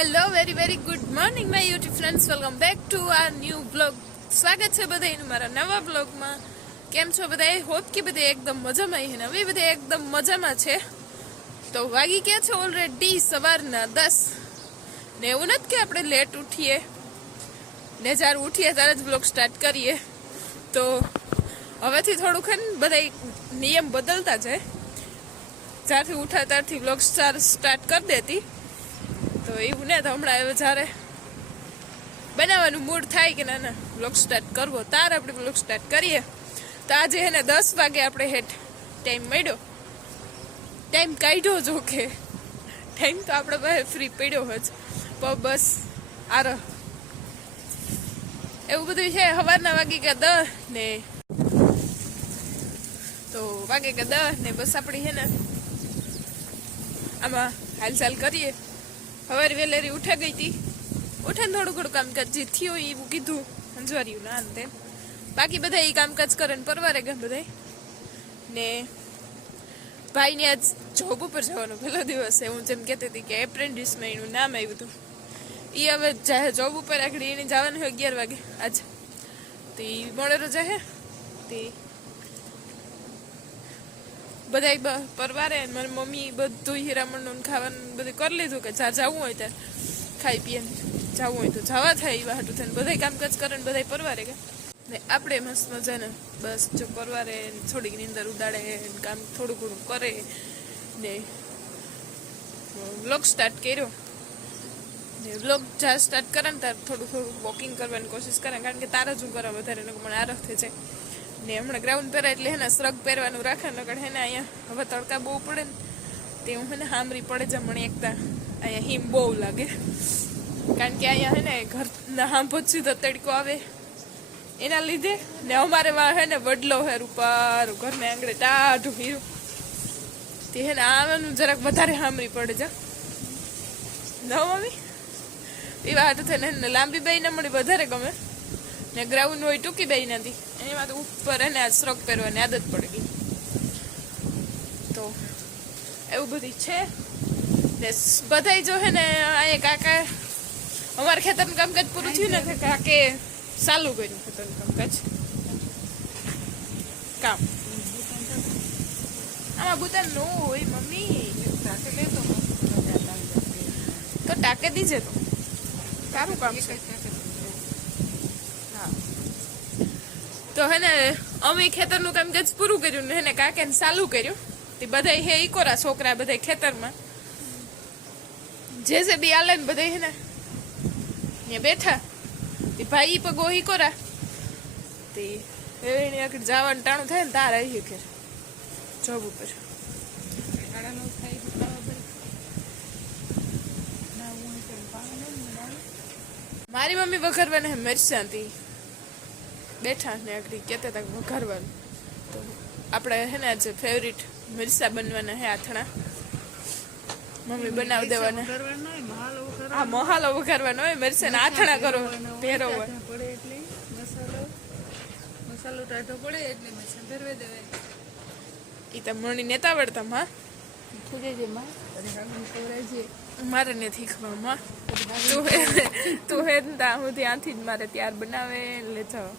Hello very good morning my YouTube friends, welcome back to our new blog. સ્વાગત છે બધાનું મારા નવા બ્લોગમાં. કેમ છો બધા? હોપ કે બધા એકદમ મજામાં છે ને હવે બધા એકદમ મજામાં છે. તો વાગી ગયા છે ઓલરેડી સવારના 10 ને. એવું નથી કે આપણે લેટ ઉઠીએ ને જ્યારે ઉઠીએ ત્યારે જ બ્લોગ સ્ટાર્ટ કરીએ. તો હવેથી થોડુંક ને બધા નિયમ બદલતા જાય. જ્યારથી ઉઠા ત્યારથી બ્લોગ સ્ટાર્ટ કરી દેતી. તો એવું ને તો હમણાં હવે જ્યારે બનાવવાનું મૂડ થાય કે ના બ્લોગ સ્ટાર્ટ કરવો તાર આપણે બ્લોગ સ્ટાર્ટ કરીએ. તો આજે એને 10 વાગે આપણે હેઠ ટાઈમ મળ્યો, ટાઈમ કાઢ્યો જો કે ટાઈમ તો આપણે પાસે ફ્રી પડ્યો જ પણ બસ આરો એવું બધું છે. સવારના વાગી ગયા 10 ને, તો વાગે ગયા 10 ને બસ આપણી છે ને આમાં હાલચાલ કરીએ. સવારે વહેલેરી ઉઠા ગઈ હતી, ઉઠાને થોડું ઘણું કામકાજ જે થયું એવું કીધું અંજવાર્યું ના અંતે. બાકી બધા એ કામકાજ કરે ને પરવારે ગયા બધા. ને ભાઈને આજ જોબ ઉપર જવાનો પહેલો દિવસ છે. હું જેમ કહેતી હતી કે એપ્રેન્ટિસમાં એનું નામ આવ્યું હતું. એ હવે જાય જોબ ઉપર આગળ એને જવાનું હોય 11 વાગે આજ. તો એ મોડેરો જાય તે બધા પરવારે. મારી મમ્મી બધું હીરામણનું ખાવાનું બધું કરી લીધું કે જ્યાં જવું હોય ત્યાં ખાઈ પીએ જવું હોય તો જવા થાય એવા હાટું થઈને બધા કામકાજ કરે ને બધા પરવારે ગયા. ને આપણે મસ્ત મજાને બસ જો પરવારે થોડીક નીંદર ઉડાડે કામ થોડું ઘણું કરે ને વ્લોગ સ્ટાર્ટ કર્યો. ને વ્લોગ જ્યાં સ્ટાર્ટ કરે ને ત્યારે થોડું વોકિંગ કરવાની કોશિશ કરે, કારણ કે તારા જ હું કરવા વધારે મને આરખ થઈ જાય. ને હમણાં ગ્રાઉન્ડ પહેરાય એટલે હેને શ્રગ પહેરવાનું રાખે નકર હેને અહીંયા હવે તડકા બહુ પડે ને તે હું હેને હામરી પડે જમણી એકતા અહીંયા હિમ બહુ લાગે, કારણ કે અહીંયા હે ને ઘરના હાંભો સીધો તડકો આવે એના લીધે. ને અમારે હે ને વડલો હે રૂપારું ઘરને આંગળે ટાઢું હીરું તે હે ને આવવાનું જરાક વધારે હામરી પડે જા ન મમ્મી. એવા હાટું થઈને લાંબી બાઈ ના મળી વધારે ગમે ને ગ્રાઉન્ડ હોય ટૂંકી બાઈ નથી એમાં તો ઉપર એને આ શ્રગ પહેરવાની આદત પડી ગઈ. તો એવું બધી છે ને બધા જો હે ને અહીંયા કાકા અમારા ખેતરનું કામકાજ પૂરું થયું ને કાકે ચાલુ કર્યું ખેતરનું કામકાજ કામ. આમાં બુતા નો હોય મમ્મી તો ટાકે દીજે તો સારું કામ છે. તો હે ને અમે ખેતરનું કામકાજ પૂરું કર્યું ને હેને કાકાને ચાલુ કર્યું. તે બધા હે ઈકોરા છોકરા બધા ખેતરમાં જે બી આલે ને બધા હે ને ત્યાં બેઠા. તે ભાઈ પગો ઈકોરા તે એની આગળ જવાનું ટાણું થાય ને તાર આવી ઘેર જોબ ઉપર. મારી મમ્મી વઘારવાને મરચાં હતી બેઠા ને આગળ કહેતા હતા વઘારવાનું. તો આપણે હે ને આજે ફેવરિટ મરચાં બનવાના હે આથણા મમ્મી બનાવી દેવાના. હા મહાલો વઘારવાનો હોય મરચાં આથણા કરો ભેરો હોય મસાલો ટાઢો પડે એટલે મરચાં ભરવા દેવાય. એ તો મણી નેતા આવડતા માં મારે નથી ખબર તું હે હું ત્યાંથી જ મારે ત્યાર બનાવે એટલે જાઓ.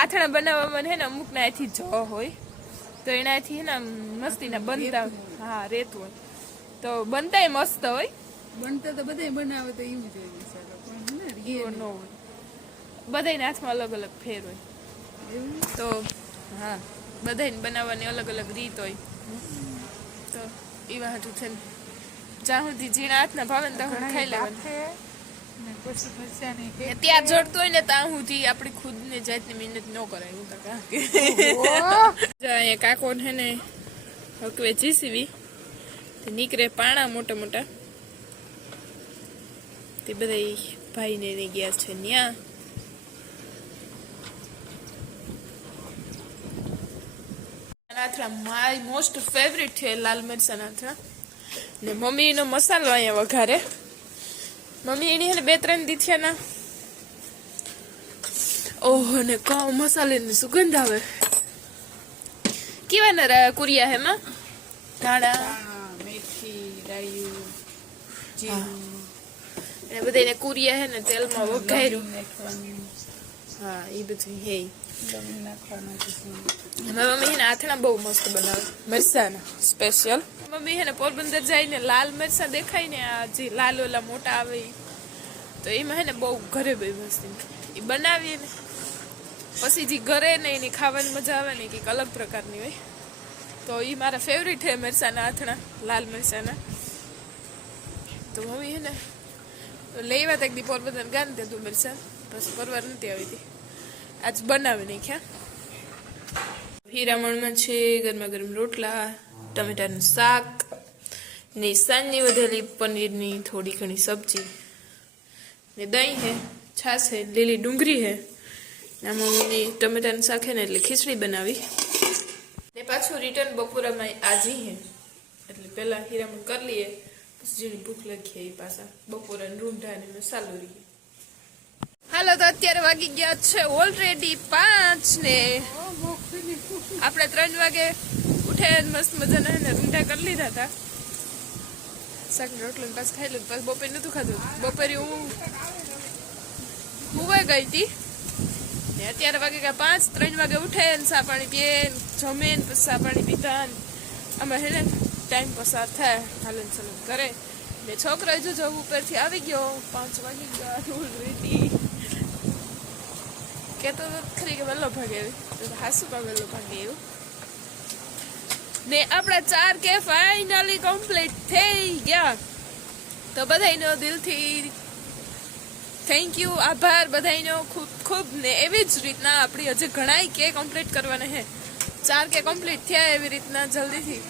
આથણા બનાવવામાં હે ને અમુક ના એથી જ હોય તો એનાથી હે ને મસ્તીના બનતા હા રેત હોય તો બનતા મસ્ત હોય. બનતા તો બધા બનાવે તો એવું જોઈએ મસાલો પણ ન હોય બધાના હાથમાં અલગ અલગ ફેર હોય તો હા બધાને બનાવવાની અલગ અલગ રીત હોય. તો એવા હાટું થઈને જ્યાં સુધી ઝીણા હાથના ભાવે ને ત્યાં ખાઈ લેવાનું. ત્યાં જોડતો હોય ને ત્યાં સુધી આપણી ખુદને જાતની મહેનત ન કરાય. હું તો અહીંયા કાકો હે ને હકવે જીસીવી નીકળે પાણા મોટા મોટા તે બધા ભાઈને એને ગયા છે ન્યા. આથરા માય મોસ્ટ ફેવરિટ છે લાલ મરચાં આથરા. ને મમ્મીનો મસાલો અહીંયા વઘારે. મમ્મી એની હે ને 2-3 દીથિયાના ઓહો ને કાવ મસાલાની સુગંધ આવે. કેવા ના કુરિયા હે માં ધાણા મેથી ડાળિયું જીરું અને બધાને કુરિયા હે ને તેલમાં વઘાર્યું. નાખવાનું, હા એ બધું હે. લવિંગ નાખવાનું પછી. મારી મમ્મી હે ને આથણા બહુ મસ્ત બનાવે મરસાના સ્પેશિયલ. મમ્મી હે ને પોરબંદર જઈને લાલ મરસા દેખાય ને આ જે લાલ ઓલા મોટા આવે ઈ, તો એમાં હે ને બહુ ઘરે બહુ મસ્ત એ બનાવીએ ને પછી જે ઘરે ને એની ખાવાની મજા આવે ને કંઈક અલગ પ્રકારની હોય. તો એ મારા ફેવરિટ હે મરસાના આથણા, લાલ મરસાના. તો મમ્મી હે ને લેવા તો એક દી પોરબંદર ગયા ને તું મરસા, પછી પરવાર નથી આવી હતી, આજ બનાવી નાખ્યા. હીરામણમાં છે ગરમા ગરમ રોટલા, ટમેટાનું શાક ને સાંજની વધેલી પનીરની થોડી ઘણી સબ્જી ને દહીં હે, છાશ હે, લીલી ડુંગળી હે. આ મમ્મીની ટમેટાનું શાક હે ને એટલે ખીચડી બનાવી ને પાછું રિટર્ન બપોરામાં આજી હે એટલે પહેલાં હીરામણ કરી લઈએ, પછી જેની ભૂખ લખીએ એ પાછા બપોરાને રૂંઢા ને મસાલો રહીએ. હાલો તો અત્યારે વાગી ગયા છે ઓલરેડી 5 ને આપણે 3 વાગે ઉઠ્યા મસ્ત મજાના ને રૂંઢા કરી લીધા હતા. શાક રોટલો ને પાછું ખાઈ લીધું. પાછું બપોરે નહોતું ખાધું, બપોરે હું હુવાઈ ગઈ હતી ને અત્યારે વાગે ગયા 5. 3 વાગે ઉઠે ને ચા પાણી પીએ ને જમે ને પછી ચા પાણી પીતા ને આમાં હે ને ટાઈમ પસાર થાય હાલન ચલન કરે ને. છોકરો જો જોબ ઉપરથી આવી ગયો 5 વાગી ગયા ઓલરેડી. કહેતો ખરી કે વહેલો ભાગે આવી તો હાસુ પણ વહેલો ભાગે એવું ને. આપણા 4 કે ફાઇનલી કમ્પ્લીટ થઈ ગયા. તો બધાયનો દિલથી થેન્ક યુ, આભાર બધાયનો ખૂબ ખૂબ. ને એવી જ રીતના આપણી હજી ઘણાય કે કમ્પ્લીટ કરવાના હે. 4 કે કમ્પ્લીટ થયા એવી રીતના જલ્દીથી.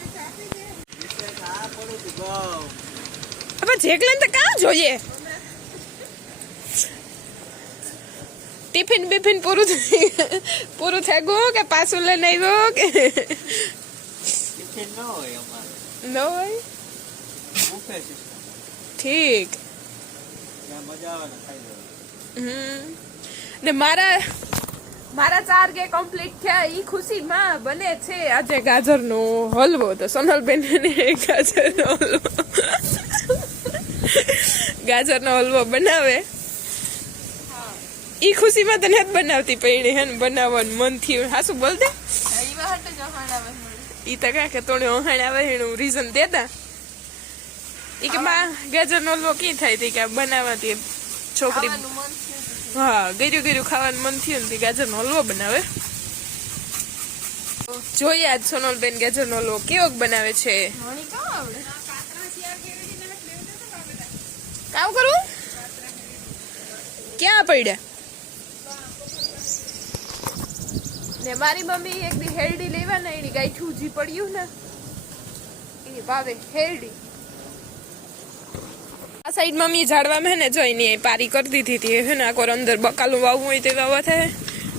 હવે જેકલેન તો કાં જોઈએ, ટિફિન બિફિન પૂરું થઈ ગયું કે પાછું લઈને આવ્યો કે ન હોય? ઠીક. ને મારા 4 કે કમ્પ્લીટ થયા ઈ ખુશીમાં બને છે આજે ગાજરનો હલવો. તો સોનલબેન ને ગાજરનો હલવો બનાવે ઈ ખુશીમાં તો નથી બનાવતી પડી હે ને બનાવવાનું મન થયું. હાસુ બોલ દે ઈ તો કાંઈ કે તોડે ઓહાણ આવે એનું રીઝન દેતા ઈ કે માં ગાજરનો હલવો કી થાય તી કે બનાવવાથી છોકરી હા ગેર્યું ખાવાનું મન થયું ને ગાજરનો હલવો બનાવે. જોઈએ આજ સોનલબેન ગાજરનો હલવો કેવો બનાવે છે. કામ કરવું ક્યાં પડ્યા ને મારી મમ્મી એક દી હેરડી લેવા ને એની ગાંઠું જી પડ્યું ને એની ભાવે હેરડી. આ સાઈડ મમ્મી ઝાડવામાં ને જોઈને પારી કરી દીધી હતી હે ને આખો અંદર બકાલું વાવવું હોય તે વાવવા થાય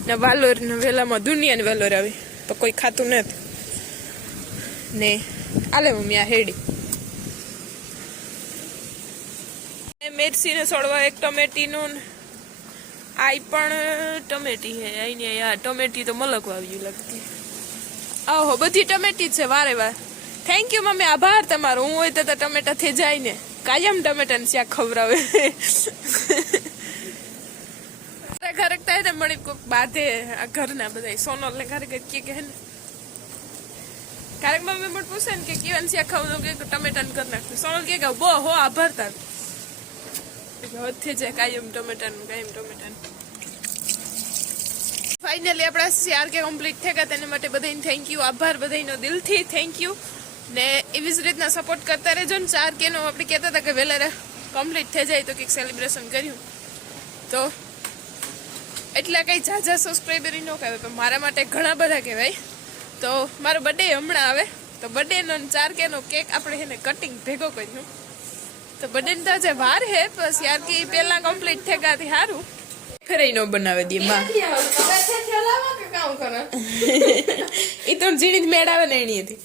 ને વાલોર ને વેલામાં દુનિયાની વાલોર આવી તો કોઈ ખાતું નથી ને આલે મમ્મી આ હેરડી. મેરસીને છોડવા એક ટમેટીનું આઈ પણ ટમેટી હે આઈની આ ટમેટી તો મલક વાવ્યું લાગતી. આહો બધી ટમેટી જ છે વારે વાર. થેન્ક યુ મમ્મી, આભાર તમારો. હું હોય તો ટમેટા થઈ જાય ને કાયમ ટમેટાનું શાક ખવડાવે. ઘરે થાય ને મણી કોઈક બાંધે આ ઘરના બધા સોનલ ને ઘરે કે હે ને ક્યારેક મમ્મી મને પૂછે ને કે કેવાનું શાક ખાવું કે ટમેટાનું કરી નાખતું. સોનલ કે બહુ હો આભાર તાર થઈ જાય કાયમ ટમેટાનું. ફાઇનલી આપણા 4 કે કમ્પ્લીટ થઈ ગયા તેના માટે બધાને થેન્ક યુ, આભાર બધાનો દિલથી થેન્ક યુ. ને એવી જ રીતના સપોર્ટ કરતા રહેજો ને. 4 કે નો આપણે કહેતા હતા કે વહેલા કમ્પ્લીટ થઈ જાય તો કંઈક સેલિબ્રેશન કર્યું તો એટલા કંઈ ઝાઝા સબસ્ક્રાઈબર ન કહેવાય પણ મારા માટે ઘણા બધા કહેવાય. તો મારો બર્થડે હમણાં આવે તો બર્થડેનો 4 કે નો કેક આપણે એને કટિંગ ભેગો કર્યું. તો બર્થડે તો જે વાર હે બસ યાર કે પહેલા કમ્પ્લીટ થઈ ગયા સારું ફેરાઈ નો બનાવે દે માં એ તો ઝીણી મેળ આવે ને એની હતી.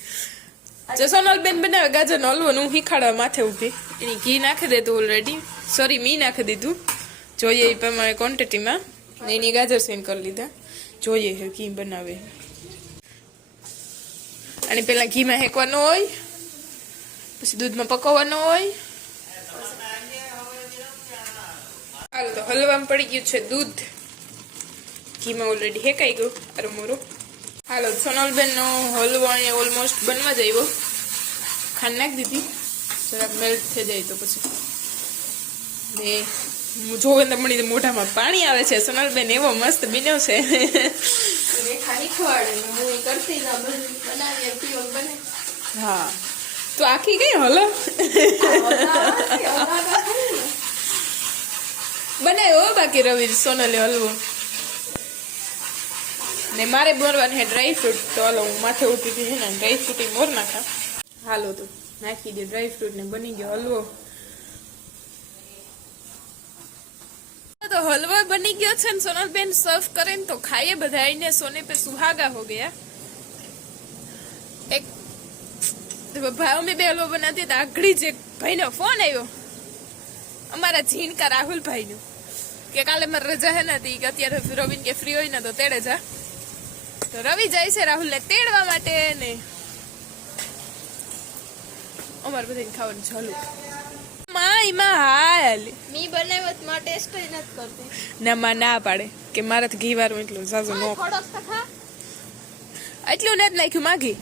જો સોનલબેન બનાવે ગાજરનો હલવો હું શીખાડવા માથે ઊભી એની ઘી નાખી દેતું ઓલરેડી, સોરી મી નાખી દીધું જોઈએ એ પ્રમાણે ક્વોન્ટિટીમાં ને એની ગાજર સેન્ડ કરી લીધા. જોઈએ છે ઘી બનાવે અને પેલા ઘીમાં હેકવાનો હોય પછી દૂધમાં પકવવાનો હોય હાલ તો હલવામાં પડી ગયું છે દૂધ, ઘીમાં ઓલરેડી હેકાઈ ગયું અરમોરું. હાલો સોનલબેન નો હલવો અહીંયા ઓલમોસ્ટ બનવા જ આવ્યો. ખાંડ નાખી દીધી, જરાક મેલ્ટ થઈ જાય તો પછી ને જોવે તો મળી મોઢામાં પાણી આવે છે. સોનલબેન એવો મસ્ત બન્યો છે. હા તો આખી કઈ હલો બનાવ્યો બાકી રવિ સોનલે હલવો ને મારે બોરવાનું હે ડ્રાય ફ્રૂટ. તો હાલો હું માથે ઉઠી હતી ને ડ્રાય ફ્રૂટ મોર નાખા. હાલો તો નાખી દે ડ્રાય ફ્રૂટ ને બની ગયો હલવો. તો હલવો બની ગયો છે ને સોનલબેન સર્વ કરે ને તો ખાઈએ બધા આઈને સોને पे सुहागा हो गया. એક ભાવ મેં બે હલવો બનાવતી હતા આગળી જ એક ભાઈનો ફોન આવ્યો અમારા જીનકા રાહુલભાઈ નું કે કાલે મારે રજા હે ને કે અત્યારે રવિન કે ફ્રી હોય ને તો તેડે જા. તો રવિ જાય છે રાહુલ ને તેડવા માટે ને અમારે બધાને ખાવાનું ચાલુ. હાલ મી બનાવત માં ટેસ્ટ જ નથી કરતી. ના માં ના પાડે કે મારાથી ઘી વાળું એટલું સાજુ નો થોડોક તો ખા. એટલું નથી નાખ્યું માગી.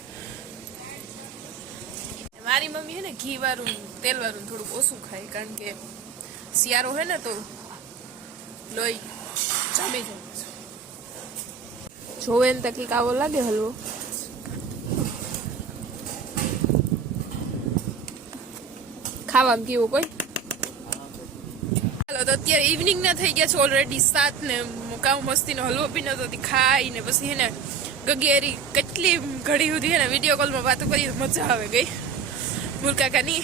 મારી મમ્મી હે ને ઘી વાળું તેલ વાળું થોડુંક ઓછું ખાય કારણ કે શિયાળો હે ને તો લોહી જામી જાય. જોવે ને તો કંઈક આવો લાગે હલવો. ખાવામાં કેવું કોઈ. હાલો તો અત્યારે ઇવનિંગ ના થઈ ગયા છે ઓલરેડી 7 ને મુકામ મસ્તીનો હલવો પીનો તો ખાઈ ને પછી હે ને ગગેરી કેટલી ઘડી સુધી હે ને વિડીયો કોલમાં વાતો કરી મજા આવે ગઈ. મુરકાકાની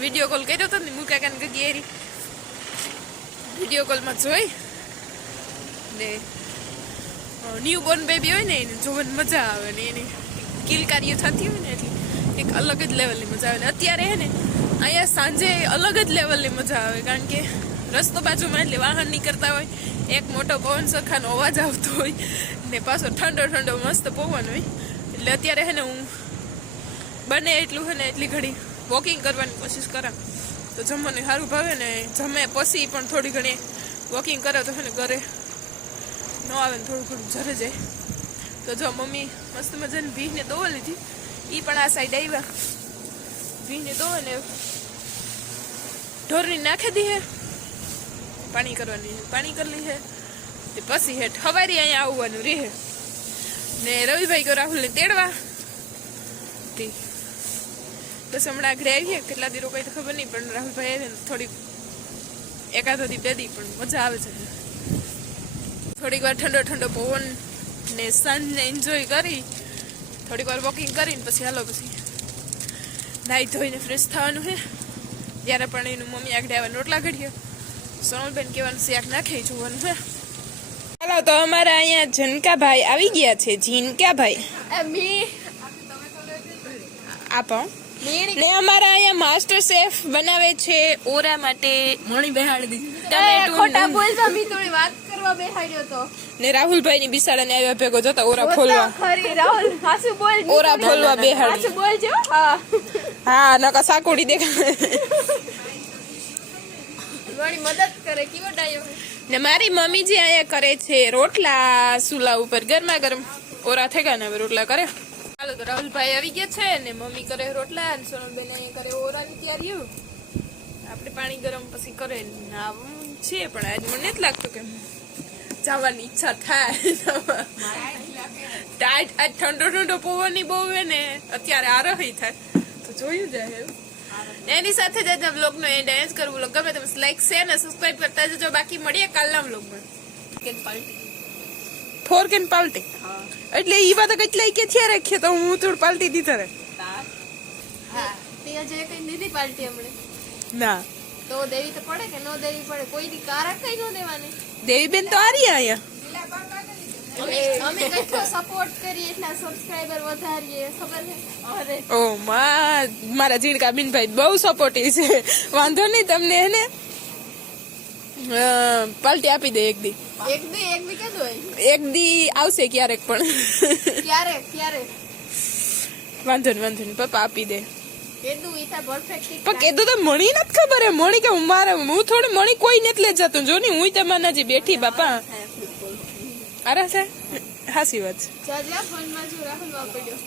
વિડીયો કોલ કર્યો હતો ને મુરકાકાની ગગેરી વિડીયો કોલમાં જોઈ ને ન્યુ બોર્ન બેબી હોય ને એને જોવાની મજા આવે ને એની કિલકારીઓ થતી હોય ને એટલે એક અલગ જ લેવલની મજા આવે. ને અત્યારે હે ને અહીંયા સાંજે અલગ જ લેવલની મજા આવે કારણ કે રસ્તો બાજુમાં એટલે વાહન નીકળતા હોય, એક મોટો પવન સખાનો અવાજ આવતો હોય ને પાછો ઠંડો ઠંડો મસ્ત પવન હોય. એટલે અત્યારે હે ને હું બને એટલું હે ને એટલી ઘડી વોકિંગ કરવાની કોશિશ કરા તો જમવાનું સારું ભાવે ને જમે પછી પણ થોડી ઘણી વોકિંગ કરે તો હે ને ઘરે ન આવે ને થોડું ઘણું જરે જાય. તો જો મમ્મી મસ્ત મજાની ભીને દોવા લીધી, એ પણ આ સાઈડ આવ્યા ભીને દોવા ને ઢોરની નાખી દી હે પાણી કરવાની પાણી કરી હે તે પછી હેઠ હવારી અહીંયા આવવાનું રહે ને રવિભાઈ ગયો રાહુલને તેડવા બસ હમણાં આગળ આવીએ કેટલા દી રોકાઈ તો ખબર નહીં પણ રાહુલભાઈ આવે ને થોડીક એકાદો દી બે દી પણ મજા આવે છે. થોડીક વાર ઠંડો ઠંડો પવન ને સાંજને એન્જોય કરી થોડીક વાર વોકિંગ કરીને પછી હાલો પછી નાહી ધોઈને ફ્રેશ થવાનું છે. ત્યારે પણ એનું મમ્મી આગળ આવવાનું રોટલા ઘડીએ સોનલબેન કહેવાનું શાક નાખી જોવાનું છે. ચાલો તો અમારા અહીંયા જનકાભાઈ આવી ગયા છે. જીનકાભાઈ આપો ને અમારા અહીંયા માસ્ટર શેફ બનાવે છે ઓરા માટે મણી બેહાડી દીધી ખોટા બોલતા મી થોડી વાત કરવા બેહાડ્યો તો ને રાહુલભાઈ ની બિસાડા ને આવ્યા ભેગો જતા ઓરા ફોલવા. ખરી રાહુલ હાસુ બોલ ઓરા ફોલવા બેહાડી. હાસુ બોલજો. હા હા નકા સાકોડી દેખાય વળી મદદ કરે કેવો ડાયો ને મારી મમ્મી જે અહીંયા કરે છે રોટલા સુલા ઉપર ગરમા ગરમ ઓરા થઈ ગયા ને હવે રોટલા કરે. ચાલો તો રાહુલભાઈ આવી ગયા છે ને મમ્મી કરે રોટલા અને સોનલબેન અહીંયા કરે ઓરાની તૈયારીઓ. આપણે પાણી ગરમ પછી કરે નાવું છે પણ આજ મને નથી લાગતું કે જવાની ઈચ્છા થાય. આજ ઠંડો ઠંડો પવનની બહુ હે ને અત્યારે આરહી થાય તો જોયું જાય એવું. એની સાથે જ આજના વ્લોગનો એન્ડ જ કરવું. વ્લોગ ગમે તમે લાઈક શેર ને સબસ્ક્રાઇબ કરતા જજો. બાકી મળીએ કાલના વ્લોગમાં. ફોર કેન પાલટી એટલે ઈ વાત કેટલાય કે છે રાખીએ તો હું થોડું પાલટી દીધા રે. હા તે જે કઈ દીધી પાર્ટી હમણે ના તો દેવી તો પડે કે નો દેવી પડે કોઈ દી કારા કઈ નો દેવાની. દેવીબેન તો આરી અહીંયા અમે કેટલો સપોર્ટ કરી એટલા સબસ્ક્રાઇબર વધારીએ ખબર છે. અરે ઓ મારા જીણકા બિનભાઈ બહુ સપોર્ટિવ છે. વાંધો નહીં તમને હે ને પાલટી આપી દે એક દી કીધું હોય એક દી આવશે ક્યારેક પણ ક્યારે વાંધો નહીં પપ્પા આપી દે. કેદું ઈ તા પરફેક્ટ પણ કીધું તો મણી નથી ખબર હે મણી કે હું થોડી મણી કોઈ નથી લઈ જતું જો ની હું તમારા નજી બેઠી બાપા અરે છે હાસી વાત છે ચાલ્યા ફોનમાં જો રાહુલ વાપર્યો